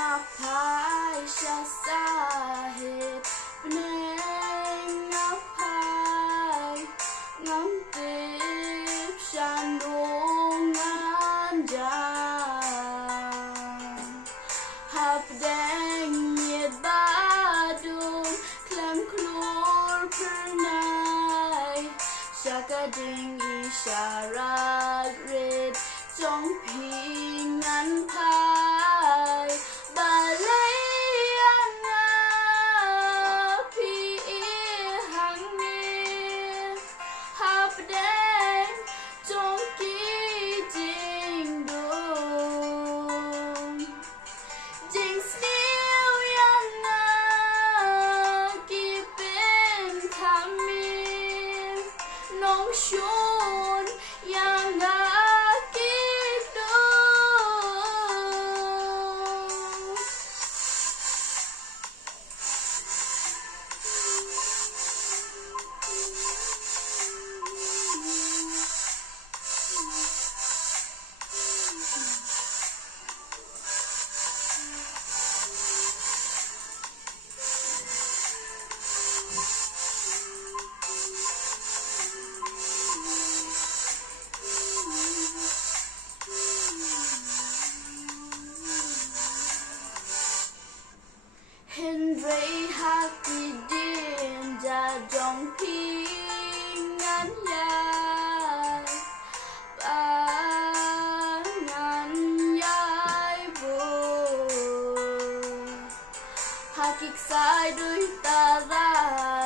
ngapai sahit pening ngapai ngantip sandungan jam hapdeng nhiệt badung klem klur pernai sakading isyarat red trong pingan pai balai anga pi hang ni hapdeng trong ki jing dung jing still yana ki pen kamin nong shun yana Henry hati din jajong pingan yai pangan yai bu hakik sai đuôi ta ra